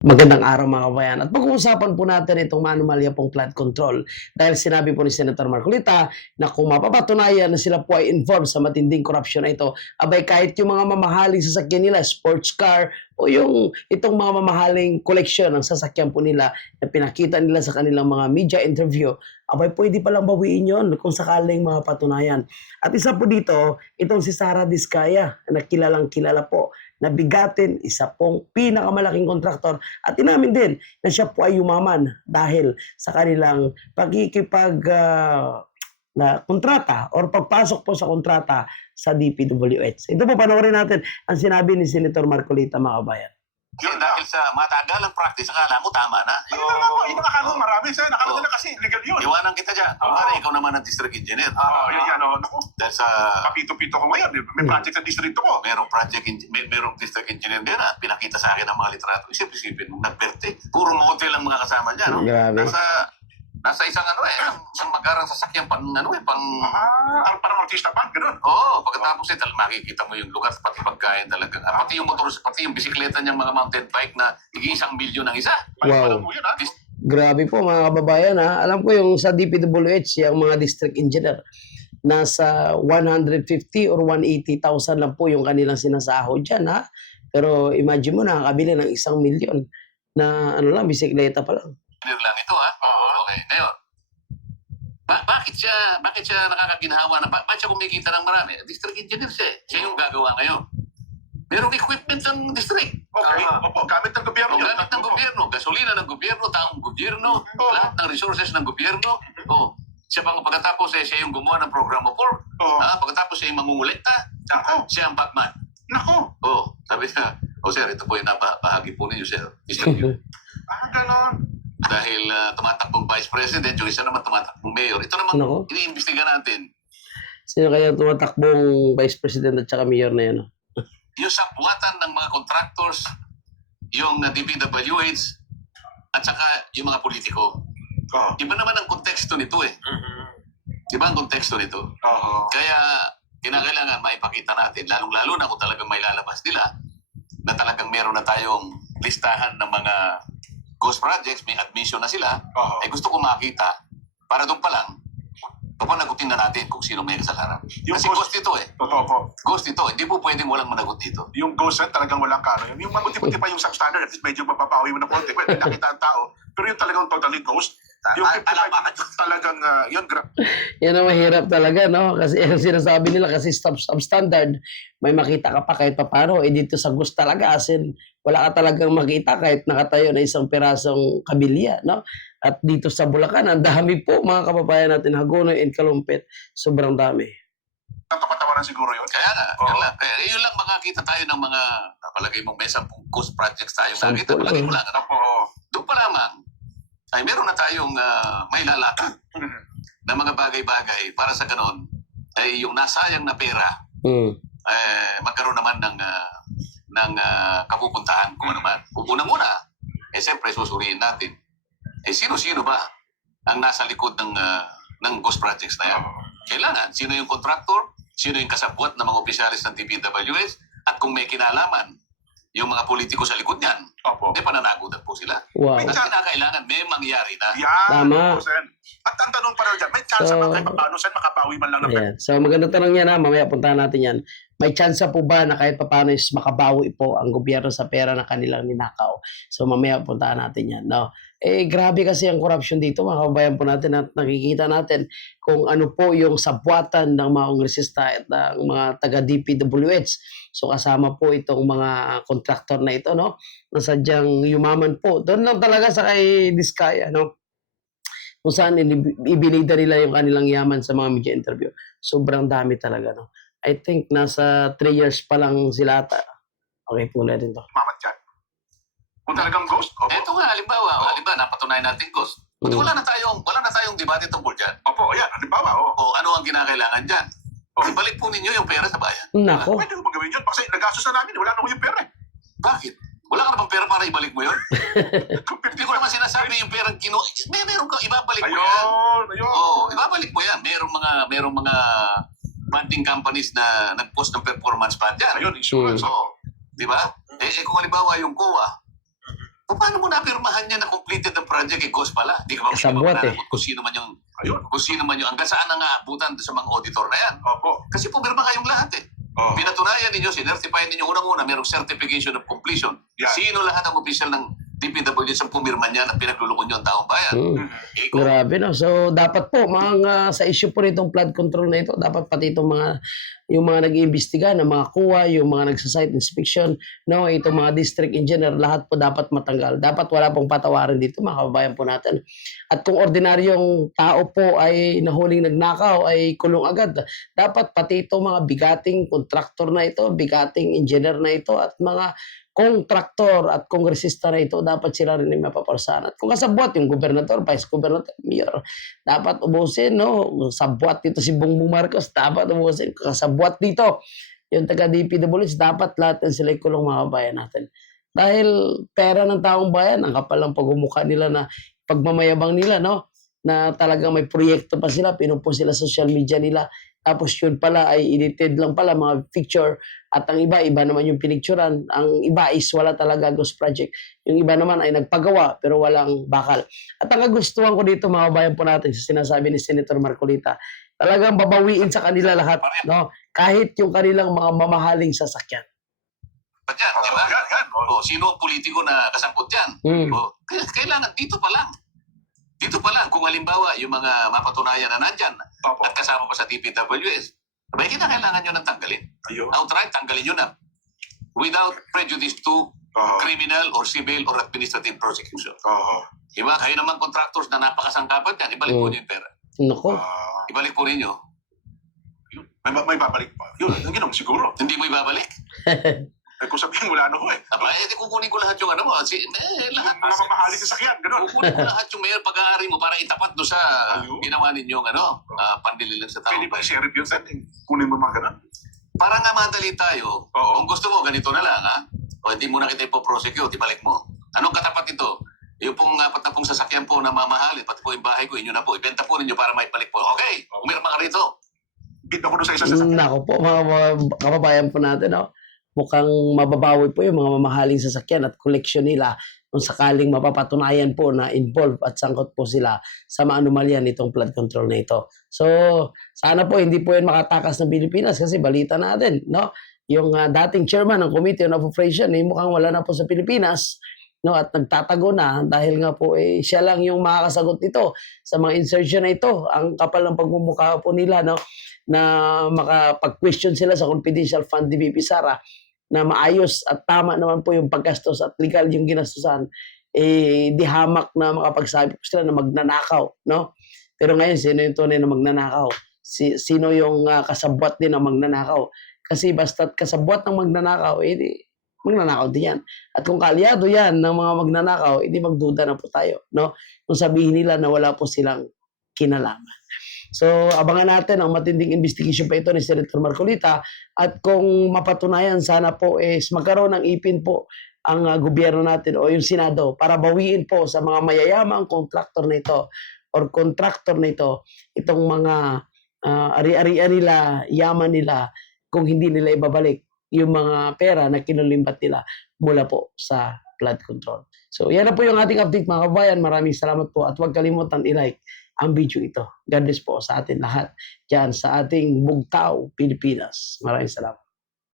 Magandang araw mga kabayan. At pag-uusapan po natin itong manumalya pong flood control dahil sinabi po ni Senator Marcolita na kung mapapatunayan na sila po ay involved sa matinding korupsyon na ito, abay kahit yung mga mamahaling sasakyan nila, sports car o yung itong mga mamahaling koleksyon ng sasakyan po nila na pinakita nila sa kanilang mga media interview, abay pwede palang bawiin yon kung sakaling mapatunayan. At isa po dito, itong si Sara Diskaya na kilalang kilala po na bigatin, isa pong pinakamalaking kontraktor at inamin din na siya po ay yumaman dahil sa kanilang pagkikipag ah, na kontrata or pagpasok po sa kontrata sa DPWH. Ito po panoorin natin ang sinabi ni Senator Marcolita mga kabayan. Yun, dahil sa matagalang practice, akala mo tama na. Na nga po, ang akala ko marami sa'yo. Nakala nila kasi legal yun. Iwanan kita dyan. Oo. Pare, ikaw naman ang district engineer. Oo, yun yan. Oh. Naku, Dahil sa kapito-pito ko ngayon. May Hmm. project sa distrito ko. merong project, may, merong district engineer din na pinakita sa akin ng mga litrato. Isip-isipin mo, nagberte. Puro model ang mga kasama niya, no? Grabe. Nasa, nasa isang ano eh, isang, isang magarang sasakyan pang ano eh, pang... Ah, ang parang artista band, ganun. Oo, pagkatapos eh, tal- makikita mo yung lugar, pati pagkain talaga. Ah, pati yung motor, pati yung bisikleta niyang mga mountain bike na higi isang milyon ang isa. Wow. mo yun, ha? Grabe po mga kababayan ha. Alam ko yung sa DPWH, yung mga district engineer, nasa 150 or 180,000 lang po yung kanilang sinasahod dyan ha. Pero imagine mo nakakabili ng isang milyon na ano lang, bisikleta pa lang. Clear lang ito, ha? Oo. Okay, ngayon. Ba- bakit siya, bakit siya nakakaginhawa na, ba- bakit siya kumikita ng marami? District engineer siya eh. Siya yung gagawa ngayon. Merong equipment ng district. Okay, Ah. opo, gamit ng gobyerno O yun. gamit ng gobyerno, gasolina ng gobyerno, taong gobyerno, Oo. lahat ng resources ng gobyerno. Oh, siya pang pagkatapos eh, siya yung gumawa ng programa for, Oo. ah, pagkatapos siya yung mangungulekta, Nako, siya ang Batman. nako. Oh, sabi niya, oh sir, ito po yung napahagi po ninyo, sir. District yun. Ah, ganon. Dahil ah, tumatakbong vice president, yung isa naman tumatakbong mayor. Ito naman, Nako. iniimbestiga natin. Sino kaya tumatakbong vice president at saka mayor na yun? ah? Yung sabuatan ng mga contractors, yung uh, DPWH, at saka yung mga politiko. Oo. Iba naman ang konteksto nito eh. Iba ang konteksto nito. Oo. Kaya, kinakailangan maipakita natin, lalong-lalo na kung talagang may lalabas nila, na talagang meron na tayong listahan ng mga projects, may admission na sila, Oo. eh gusto ko makita para doon pa lang papanagutin na natin kung sino may kasalanan. Yung Kasi ghost- ghost ito eh. Totoo po. Ghost ito. Hindi po pwedeng walang managot dito. Yung ghost set, talagang walang kano yun. Yung mabuti-buti pa yung substandard, at least medyo mapapawi mo na konti. Well, nakita ang tao. Pero yung talagang totally ghost, yung Al- alaman. 55 talagang, ah, yun, gra- Yan ang mahirap talaga, no? Kasi ang sinasabi nila, kasi stop, substandard, may makita ka pa kahit papano. Eh dito sa Gus talaga, as in, wala ka talagang makita kahit nakatayo na isang pirasong kabilya, no? At dito sa Bulacan, ang dami po mga kababayan natin, Hagonoy and Kalumpit, sobrang dami. kapatawaran siguro yun. Kaya nga, Oo. yun lang. Kaya yun lang makakita tayo ng mga, napalagay mong may sampung ghost projects tayo Sampu nakita. Palagay mo lang. Ano? Doon pa lamang, ay meron na tayong uh, may lalakad Mhm. na mga bagay-bagay para sa ganon, ay yung nasayang na pera, Hmm. eh, magkaroon naman ng ah, ng ah, kapupuntahan kung ano man. Unang-una, eh siyempre susuriin natin. Eh sino-sino ba ang nasa likod ng ah, ng ghost projects na yan? Kailangan, sino yung contractor, sino yung kasabwat ng mga opisyalis ng DPWS, at kung may kinalaman yung mga politiko sa likod niyan, Opo. eh pananagutan po sila. Wow. At kinakailangan may mangyari na. Yan. Tama. po, Sen. At ang tanong pa rin dyan, may chance So- ba kahit paano, Sen, makabawi man lang ng Ayan. So maganda tanong yan ha, mamaya puntahan natin yan. May chance po ba na kahit paano is makabawi po ang gobyerno sa pera na kanilang ninakaw? So mamaya puntahan natin yan. No? Eh grabe kasi ang corruption dito mga kababayan po natin at nakikita natin kung ano po yung sabwatan ng mga kongresista at ng mga taga DPWH. So kasama po itong mga contractor na ito no na sadyang yumaman po. Doon lang talaga sa kay Diskaya no kung saan ibinida nila yung kanilang yaman sa mga media interview. Sobrang dami talaga, no? I think nasa 3 years pa lang sila ata. Okay, pula din to. mamat dyan. Kung talagang ghost, opo. Ito nga, halimbawa, Oo. halimbawa, napatunayan natin ghost. Buti Mm. wala na tayong, wala na tayong debate tungkol dyan. Opo, ayan, halimbawa, oh. O ano ang kinakailangan dyan? Oo. Ibalik po ninyo yung pera sa bayan. Nako. Pwede ko ba gawin yun? Kasi nagastos na namin, wala na ko yung pera. eh. Bakit? Wala ka na bang pera para ibalik mo yun? Hindi ko naman sinasabi yung perang kino... May meron ka, ibabalik mo yan. Ayun, ayun. Oo, ibabalik mo yan. Merong mga, merong mga funding companies na nag-post ng performance plan dyan. Ayun, insurance. So, di ba? Eh, eh kung halimbawa yung COA, paano mo napirmahan niya na completed ang project? Eh, cost pala. Di ka ba Kasabwat eh. kung sino man yung, Ayun. kung sino man yung, hanggang saan na nga abutan sa mga auditor na yan. Opo. Kasi pumirma kayong lahat eh. Oo. Pinatunayan ninyo, sinertify ninyo unang-una, merong certification of completion. Yan. Sino lahat ang official ng DPWH ang pumirma niyan at pinaglulukon niyo ang taong bayan? Hmm. Mhm. Ikaw, Grabe no. So dapat po mga sa issue po nitong flood control na ito, dapat pati itong mga yung mga nag-iimbestiga ng mga kuwa, yung mga nagsa-site inspection, no, itong mga district engineer, lahat po dapat matanggal. Dapat wala pong patawarin dito, mga kababayan po natin. At kung ordinaryong tao po ay nahuling nagnakaw, ay kulong agad. Dapat pati itong mga bigating kontraktor na ito, bigating engineer na ito, at mga kontraktor at kongresista na ito, dapat sila rin ay mapaparsahan. At kung kasabwat yung gobernador, vice gobernador, mayor, dapat ubusin, no? Sabwat dito si Bongbong Marcos, dapat ubusin. Kasabwat dito, yung taga DPWH, dapat lahat yan sila kulong mga bayan natin. Dahil pera ng taong bayan, ang kapal ng pagmumukha nila na pagmamayabang nila, no? Na talagang may proyekto pa sila, pinupost sila social media nila. Tapos yun pala ay edited lang pala mga picture at ang iba, iba naman yung pinicturan. Ang iba is wala talaga ghost project. Yung iba naman ay nagpagawa pero walang bakal. At ang kagustuhan ko dito mga bayan po natin sa sinasabi ni Senator Marcolita, talagang babawiin sa kanila lahat. No? Kahit yung kanilang mga mamahaling sasakyan. pa dyan, di ba? Yan, yan. Oo. O, sino ang politiko na kasangkot dyan? Hmm. O, kaya- kailangan, dito pa lang. Dito pa lang, kung halimbawa, yung mga mapatunayan na nandyan Opo. at kasama pa sa DPWS, abay, kinakailangan nyo nang tanggalin. Ayun. Outright, tanggalin nyo na. Without prejudice to Oo. criminal or civil or administrative prosecution. Oo. Diba? Kayo naman contractors na napakasangkapan dyan, ibalik po Mm. niyo yung pera. Nako. Ah, Ibalik po ninyo. yun. may, may babalik pa. Yun, yung ginom siguro. Hindi mo ibabalik. Eh, kung sabihin wala na ho eh. Aba, eh, di kukunin ko lahat yung ano mo. Si, eh, lahat. Mga mamahalin sa sakyan, gano'n. Kukunin ko lahat yung mayor pag-aari mo para itapat do sa Ayun. ginawa ninyong ano, uh, pandililan sa tao. Pwede ba i-sheriff yun sa atin? Kunin mo mga gano'n. Para nga madali tayo, Oo. kung gusto mo, ganito na lang, ha? O hindi mo na kita ipoprosecute, ibalik mo. Anong katapat ito? Yung pong apat na pong sasakyan po na mamahalin, pati po yung bahay ko, inyo na po, ibenta po ninyo para maibalik po. Okay, umirma ka rito. Bid ako doon sa isa sa sakyan. Nako po, mga, mga kababayan po natin, no? Mukhang mababawi po yung mga mamahaling sasakyan at koleksyon nila kung sakaling mapapatunayan po na involved at sangkot po sila sa maanumalya nitong flood control na ito. So, sana po hindi po yan makatakas ng Pilipinas kasi balita natin, no? Yung ah, dating chairman ng Committee on Operation, eh, mukhang wala na po sa Pilipinas no at nagtatago na dahil nga po eh siya lang yung makakasagot nito sa mga insertion na ito ang kapal ng pagmumukha po nila no na makapag-question sila sa confidential fund ni VP Sara na maayos at tama naman po yung paggastos at legal yung ginastusan, eh, di hamak na makapagsabi po sila na magnanakaw, no? Pero ngayon, sino yung tunay na magnanakaw? Si, sino yung ah, kasabwat din na magnanakaw? Kasi basta't kasabwat ng magnanakaw, eh, magnanakaw din yan. At kung kaalyado yan ng mga magnanakaw, hindi magduda na po tayo, no? Kung sabihin nila na wala po silang kinalaman. So, abangan natin ang matinding investigation pa ito ni Senator Marcolita at kung mapatunayan, sana po is magkaroon ng ipin po ang ah, gobyerno natin o yung Senado para bawiin po sa mga mayayamang kontraktor na ito or kontraktor na ito itong mga ah, ari-arian nila, yaman nila kung hindi nila ibabalik yung mga pera na kinulimbat nila mula po sa flood control. So, yan na po yung ating update mga kabayan. Maraming salamat po at huwag kalimutan i-like ang video ito. God bless po sa atin lahat dyan sa ating Bugtao, Pilipinas. Maraming salamat.